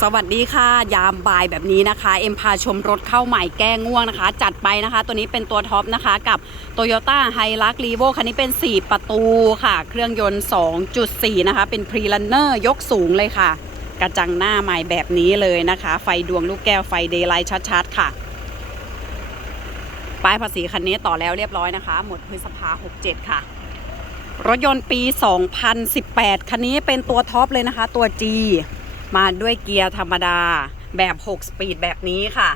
สวัสดีค่ะ ยามบ่ายแบบนี้นะคะ เอ็มพาชมรถเข้าใหม่แก้ง่วงนะคะ จัดไปนะคะ ตัวนี้เป็นตัวท็อปนะคะ กับ Toyota h i l u x r e v o คันนี้เป็น 4 ประตูค่ะ เครื่องยนต์ 2.4 นะคะ เป็น p r e l u n n e r ยกสูงเลยค่ะ กระจังหน้าใหม่แบบนี้เลยนะคะ ไฟดวงลูกแก้วไฟเดย์ไลท์ชัดๆ ค่ะ ป้ายภาษีคันนี้ต่อแล้วเรียบร้อยนะคะ หมดพฤษภา 67 ค่ะรถยนต์ปี 2018 คันนี้เป็นตัวท็อปเลยนะคะ ตัว G มาด้วยเกียร์ธรรมดาแบบ 6 สปีดแบบนี้ค่ะ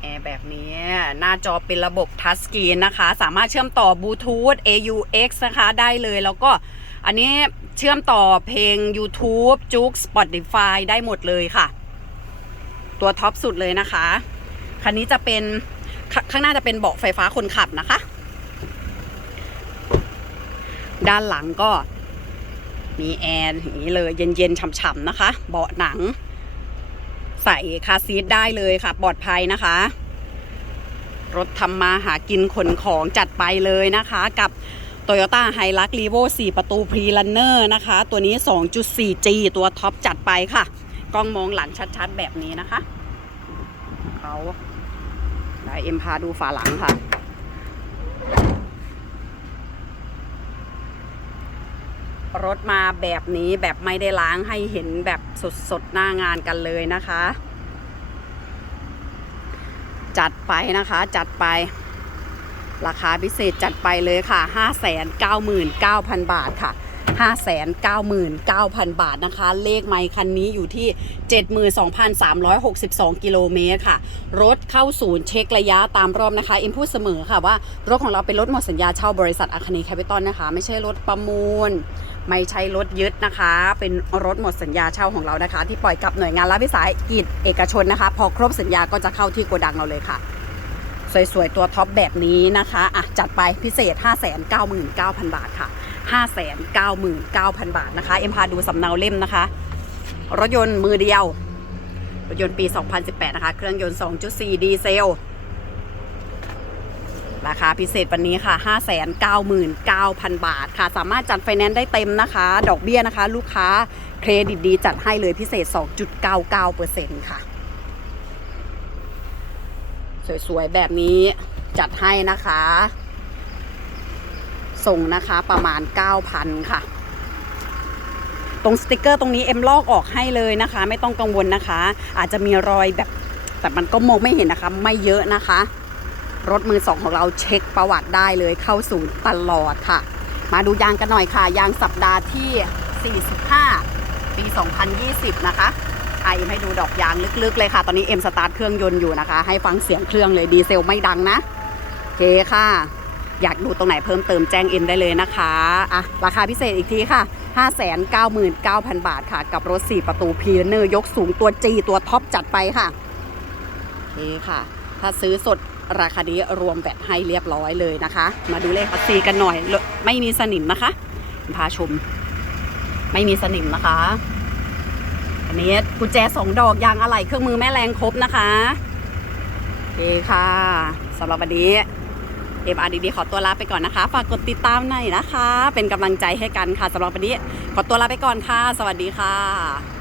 แอร์แบบนี้หน้าจอเป็นระบบทัชสกรีนนะคะ สามารถเชื่อมต่อบลูทูธ AUX นะคะได้เลยแล้วก็อันนี้เชื่อมต่อเพลง YouTube จุก Spotify ได้หมดเลยค่ะ ตัวท็อปสุดเลยนะคะ คันนี้จะเป็นขข้างหน้าจะเป็นเบาะไฟฟ้าคนขับนะคะ ด้านหลังก็ มีแอร์อย่างนี้เลยเย็นๆฉ่ำๆนะคะ เบาะหนัง ใส่คาซีทได้เลยค่ะ ปลอดภัยนะคะ รถทำมาหากินขนของจัดไปเลยนะคะ กับ Toyota h i l u x r e v o 4 ประตู p r e l u n n e r นะคะ ตัวนี้ 2.4G ตัวท็อปจัดไปค่ะ กล้องมองหลังชัดๆ แบบนี้นะคะเขาได้เอ็มพาดูฝาหลังค่ะ รถมาแบบนี้แบบไม่ได้ล้างให้เห็นแบบสดๆหน้างานกันเลยนะคะ จัดไปนะคะจัดไป ราคาพิเศษจัดไปเลยค่ะ 599,000 บาทค่ะ 599,000 บาทนะคะ เลขไมค์คันนี้อยู่ที่ 72,362 กิโลเมตรค่ะ รถเข้าศูนย์เช็คระยะตามรอบนะคะ เอ็มพูดเสมอค่ะว่า รถของเราเป็นรถหมดสัญญาเช่าบริษัทอาคานีแคปิตอลนะคะ ไม่ใช่รถประมูล ไม่ใช่รถยึดนะคะ เป็นรถหมดสัญญาเช่าของเรานะคะ ที่ปล่อยกับหน่วยงานรัฐวิสาหกิจเอกชนนะคะ พอครบสัญญาก็จะเข้าที่โกดังเราเลยค่ะสวยๆ ตัวท็อปแบบนี้นะคะ อะ จัดไปพิเศษ 599,000 บาทค่ะ 599,000 บาทนะคะ เอ็มพาดูสำเนาเล่มนะคะ รถยนต์มือเดียว รถยนต์ปี 2018 นะคะ เครื่องยนต์ 2.4 ดีเซล ราคาพิเศษวันนี้ค่ะ 599,000 บาทค่ะ สามารถจัดไฟแนนซ์ได้เต็มนะคะ ดอกเบี้ยนะคะ ลูกค้าเครดิตดีจัดให้เลยพิเศษ 2.99%ค่ะ สวยๆ แบบนี้จัดให้นะคะ ส่งนะคะประมาณ 9,000 ค่ะ ตรงสติกเกอร์ตรงนี้เอ็มลอกออกให้เลยนะคะ ไม่ต้องกังวลนะคะ อาจจะมีรอยแบบแต่มันก็มองไม่เห็นนะคะ ไม่เยอะนะคะ รถมือสองของเราเช็คประวัติได้เลยเข้าศูนย์ตลอดค่ะ มาดูยางกันหน่อยค่ะ ยางสัปดาห์ที่ 45 ปี 2020 นะคะไอเอ็มให้ดูดอกยางลึกๆเลยค่ะ ตอนนี้เอ็มสตาร์ทเครื่องยนต์อยู่นะคะ ให้ฟังเสียงเครื่องเลยดีเซลไม่ดังนะ โอเคค่ะ อยากดูตรงไหนเพิ่มเติมแจ้งเอ็มได้เลยนะคะอะราคาพิเศษอีกทีค่ะ 599,000 บาทค่ะ กับรถ 4 ประตูพีเนอร์ยกสูงตัว G ตัวท็อปจัดไปค่ะโอเคค่ะ ถ้าซื้อสดราคานี้รวมแบตให้เรียบร้อยเลยนะคะ มาดูเลขคัสซีกันหน่อย ไม่มีสนิมนะคะ พาชม ไม่มีสนิมนะคะ อันนี้กุญแจสองดอกยางอะไหล่เครื่องมือแม่แรงครบนะคะโอเคค่ะสำหรับวันนี้ เอฟอาร์ดีขอตัวลาไปก่อนนะคะ ฝากกดติดตามหน่อยนะคะ เป็นกำลังใจให้กันค่ะสำหรับวันนี้ ขอตัวลาไปก่อนค่ะ สวัสดีค่ะ